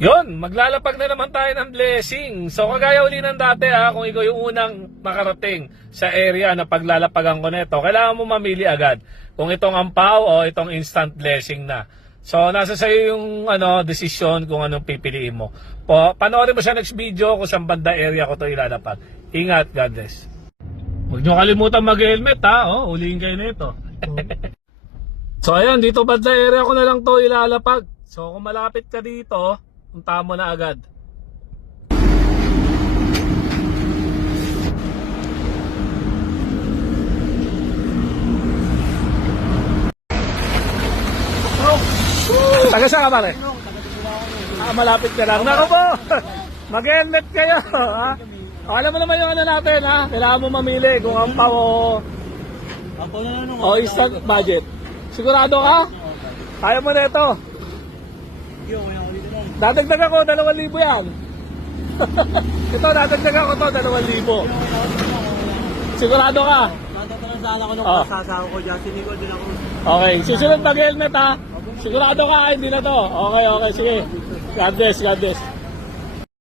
Yun, maglalapag na naman tayo ng blessing. So kagaya uli ng dati kung ikaw yung unang makarating sa area na paglalapagan ko nito, kailangan mo mamili agad kung itong ampaw o itong instant blessing na. So nasa sayo yung desisyon kung anong pipiliin mo. Panoorin mo sa next video kung saan banda area ko to ilalapag. Ingat, God bless. Huwag nyo kalimutan mag-helmet ulihin kayo nito. So ayan, dito banda area ko na lang to ilalapag. So kung malapit ka dito, punta mo na agad. Taga saan ka pare? Malapit ka lang. Nako po! Mag-helmet kayo. Alam mo naman yung natin kailangan mo mamili kung ampaw o instant budget. Sigurado ka? Kaya mo na ito. Dadagdagan ko 2,000 yan. Ito dadagdagan ko to 2,000. Sigurado ka? Sana ko nung kasasawa ko dyan, sinikod din ako. Okay, susunod mag-helmet Sigurado ka, hindi na to. Okay, sige. God bless, God bless.